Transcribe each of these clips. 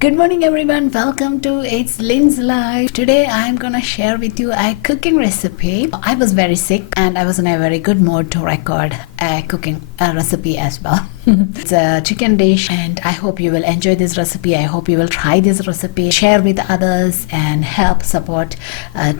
Good morning everyone, welcome to It's Lin's Life. Today I'm gonna share with you a cooking recipe. I was very sick and I was in a very good mood to record a cooking recipe as well. It's a chicken dish and I hope you will enjoy this recipe. I hope you will try this recipe, share with others and help support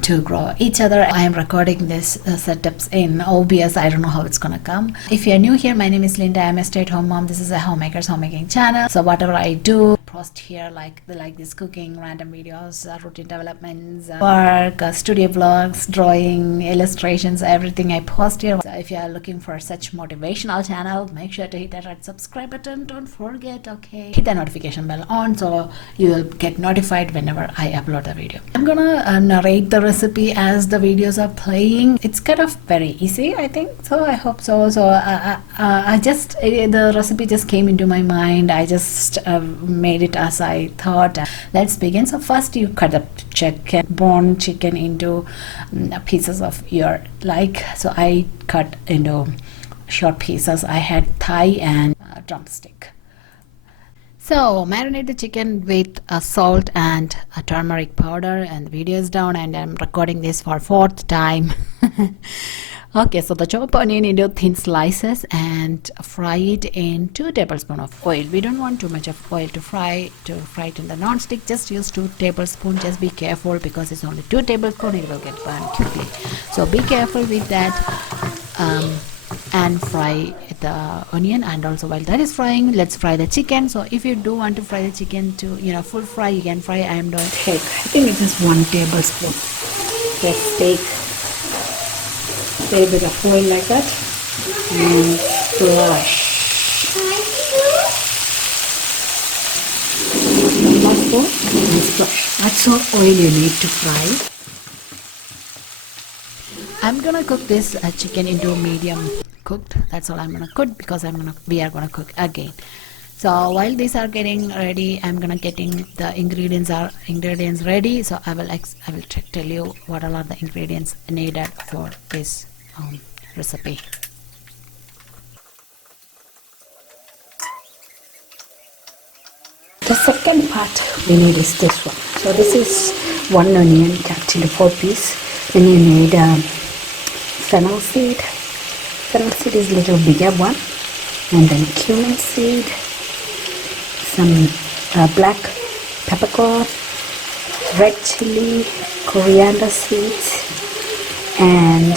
to grow each other. I am recording this setups in OBS. I don't know how it's gonna come. If you're new here, my name is Linta. I'm a stay-at-home mom. This is a Homemakers homemaking channel. So whatever I do, post here like this cooking, random videos, routine developments, work, studio vlogs, drawing, illustrations, everything I post here. So if you are looking for such motivational channel, make sure to hit that red subscribe button. Don't forget, okay? Hit the notification bell on so you will get notified whenever I upload a video. I'm gonna narrate the recipe as the videos are playing. It's kind of very easy, I think. So I hope so. So I just the recipe just came into my mind. I just made it as I thought. Let's begin. So first you cut the chicken, bone chicken into pieces of your like. So I cut into short pieces. I had thigh and drumstick. So marinate the chicken with salt and turmeric powder, and the video is down and I'm recording this for 4th time. Okay, so the chop onion into thin slices and fry it in 2 tablespoons of oil. We don't want too much of oil to fry it in the non-stick. Just use 2 tablespoons. Just be careful because it's only 2 tablespoons. It will get burned quickly. So be careful with that and fry the onion. And also while that is frying, let's fry the chicken. So if you do want to fry the chicken to full fry, you can fry. I am doing I think it's just 1 tablespoon. Let's take a little bit of oil like that and flush. And splash. That's all oil you need to fry. I'm gonna cook this chicken into medium cooked. That's all I'm gonna cook because we are gonna cook again. So while these are getting ready, I'm gonna getting the ingredients ready. So I will tell you what all are the ingredients needed for this recipe. The second part we need is this one. So this is 1 onion cut into 4 pieces. Then you need fennel seed. Fennel seed is a little bigger one, and then cumin seed, some black peppercorn, red chili, coriander seeds, and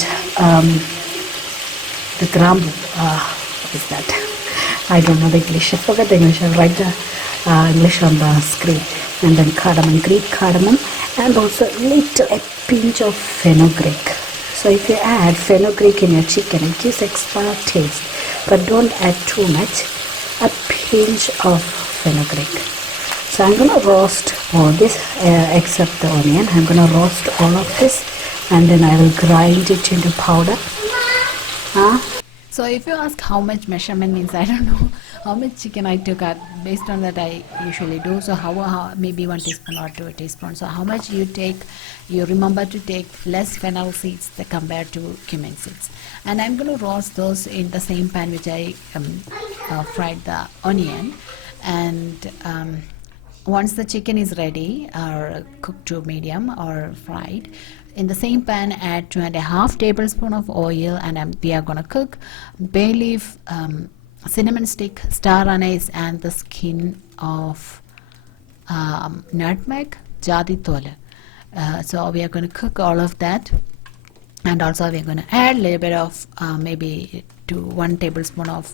the grambu. What is that? I don't know the English. I forgot the English. I'll write the English on the screen. And then cardamom, Greek cardamom, and also a pinch of fenugreek. So if you add fenugreek in your chicken, it gives extra taste, but don't add too much. A pinch of fenugreek. So I'm gonna roast all this except the onion. I'm gonna roast all of this and then I will grind it into powder. So if you ask how much measurement means, I don't know how much chicken I took out. Based on that I usually do. So how maybe 1 teaspoon or 2 teaspoons. So how much you take, you remember to take less fennel seeds compared to cumin seeds. And I'm going to roast those in the same pan which I fried the onion. And once the chicken is ready or cooked to medium or fried, in the same pan add 2.5 tablespoons of oil, and we are gonna cook bay leaf, cinnamon stick, star anise, and the skin of nutmeg, jadi tole. So we are going to cook all of that, and also we are going to add a little bit of maybe 1 tablespoon of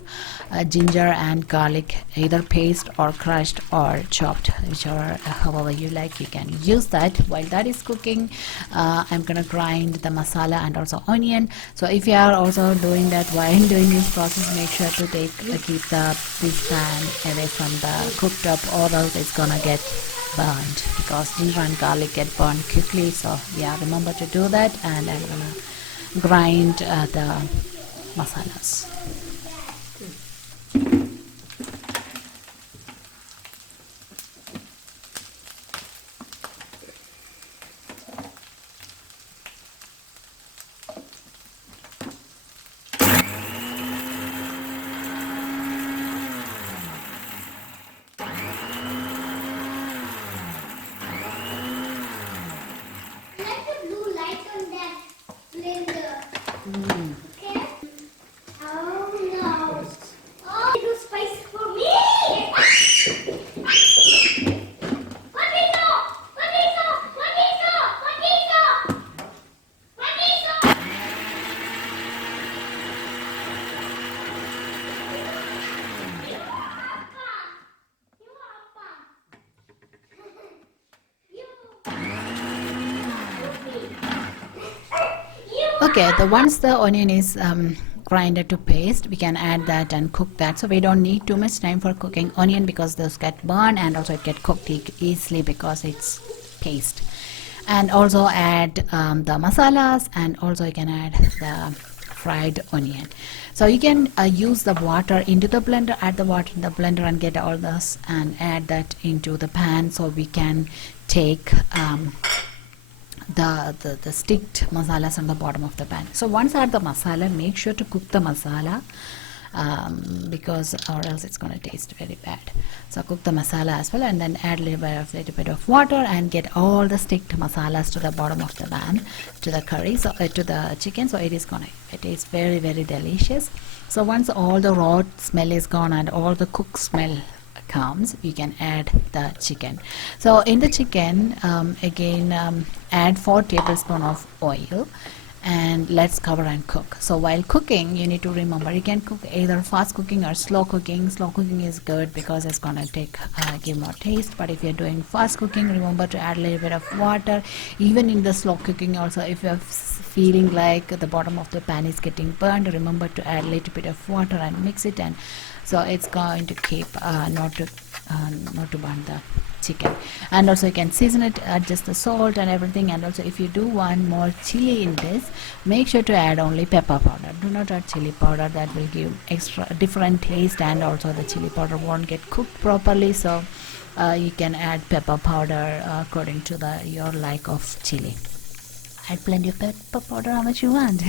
ginger and garlic, either paste or crushed or chopped, whichever however you like. You can use that. While that is cooking, I'm gonna grind the masala and also onion. So if you are also doing that while doing this process, make sure to keep this pan away from the cooked up, or else it's gonna get burned, because ginger and garlic get burned quickly. So yeah, remember to do that. And I'm gonna grind the masalas. Okay, the once the onion is grinded to paste, we can add that and cook that. So we don't need too much time for cooking onion because those get burned, and also it get cooked easily because it's paste. And also add the masalas, and also you can add the fried onion. So you can use the water into the blender, add the water in the blender and get all this and add that into the pan, so we can take the sticked masalas on the bottom of the pan. So once add the masala, make sure to cook the masala, because or else it's going to taste very bad. So cook the masala as well, and then add a little bit of water and get all the sticked masalas to the bottom of the pan, to the curry, so to the chicken. So it is very very delicious. So once all the raw smell is gone and all the cooked smell comes, you can add the chicken. So in the chicken, again, add 4 tablespoons of oil, and let's cover and cook. So while cooking, you need to remember, you can cook either fast cooking or slow cooking. Slow cooking is good because it's gonna give more taste. But if you're doing fast cooking, remember to add a little bit of water. Even in the slow cooking also, if you're feeling like the bottom of the pan is getting burned, remember to add a little bit of water and mix it, and so it's going to keep not to burn the chicken. And also you can season it, adjust the salt and everything. And also if you do want more chili in this, make sure to add only pepper powder. Do not add chili powder, that will give extra different taste, and also the chili powder won't get cooked properly. So you can add pepper powder according to your like of chili. Add plenty of pepper powder, how much you want.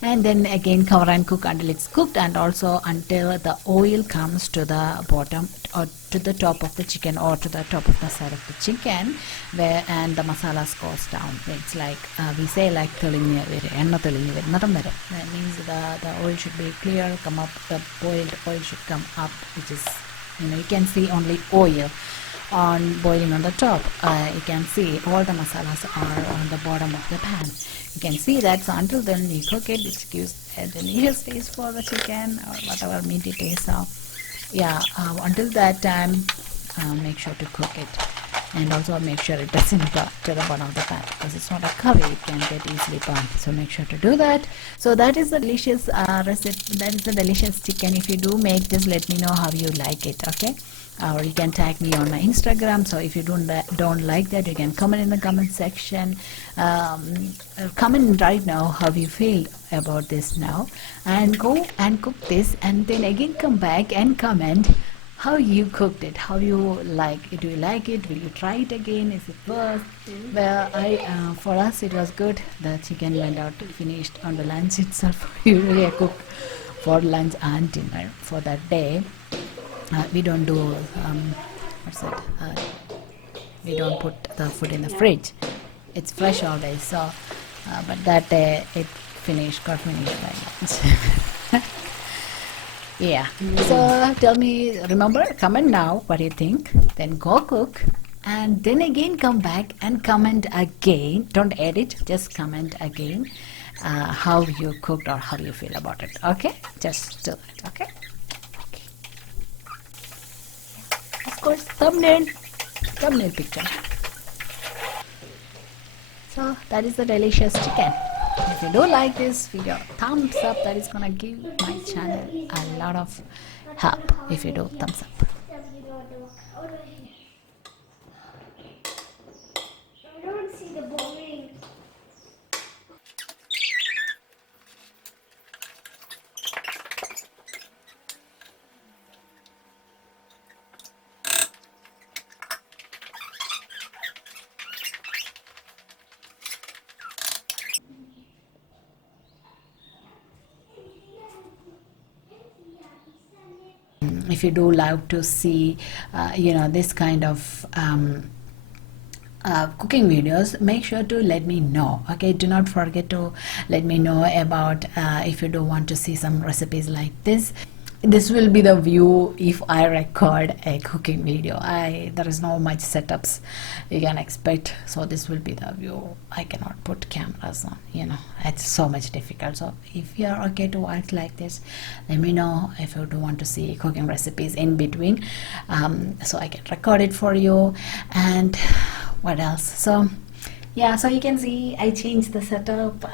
And then again cover and cook until it's cooked, and also until the oil comes to the bottom or to the top of the chicken, or to the top of the side of the chicken, and the masalas goes down. It's like we say like തെളിഞ്ഞ് വരും, എണ്ണ തെളിഞ്ഞ് വരും, നിറം വരും. That means the oil should be clear, come up, the boiled oil should come up, which is, you can see only oil on boiling on the top. You can see all the masalas are on the bottom of the pan. You can see that. So until then you cook it, it gives a delicious taste for the chicken or whatever meat it is. So yeah, until that time, make sure to cook it, and also make sure it doesn't go to the bottom of the pan, because it's not a curry, it can get easily burned. So make sure to do that. So that is the delicious recipe, that is the delicious chicken. If you do make this, let me know how you like it, okay? Or you can tag me on my Instagram. So if you don't like that, you can comment in the comment section. Comment right now how you feel about this now, and go and cook this, and then again come back and comment how you cooked it, how you like it. Do you like it? Will you try it again? Is it worth? Well, for us it was good. The chicken went out finished on the lunch itself. Usually I cook for lunch and dinner for that day. We don't do we don't put the food in the fridge. It's fresh all day. So but that day it got finished by lunch. Yeah. So tell me, remember, comment now what you think, then go cook, and then again come back and comment again. Don't edit, just comment again how you cooked or how you feel about it. Okay, just do it. Okay. Of course, thumbnail picture. So that is the delicious chicken. If you do like this video, thumbs up. That is gonna give my channel a lot of help if you do thumbs up. I don't see the boring. If you do love to see this kind of cooking videos, make sure to let me know. Okay, do not forget to let me know about if you do want to see some recipes like this. This will be the view if I record a cooking video. There is no much setups you can expect, so this will be the view. I cannot put cameras on, it's so much difficult. So if you are okay to watch like this, let me know if you do want to see cooking recipes in between, so I can record it for you. And what else? So Yeah, so you can see I changed the setup.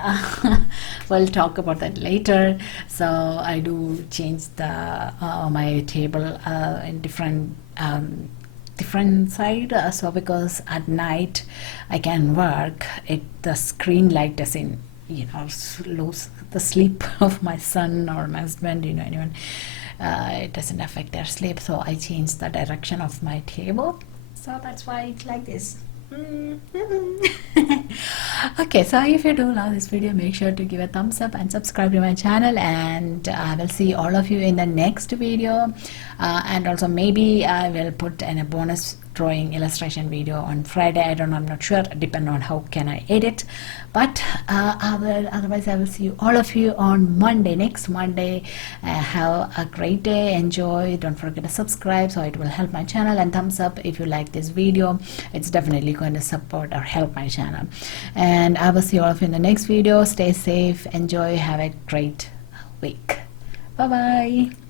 We'll talk about that later. So I do change the my table in different side. So because at night I can work, the screen light doesn't lose the sleep of my son or my husband, anyone. It doesn't affect their sleep. So I changed the direction of my table. So that's why it's like this. Okay, so if you do love this video, make sure to give a thumbs up and subscribe to my channel, and I will see all of you in the next video. And also maybe I will put in a bonus drawing illustration video on Friday. I don't know, I'm not sure, depending on how can I edit. But otherwise I will see all of you on Monday, next Monday. Have a great day, enjoy, don't forget to subscribe, so it will help my channel, and thumbs up if you like this video. It's definitely going to support or help my channel. And I will see all of you in the next video. Stay safe, enjoy, have a great week. Bye bye.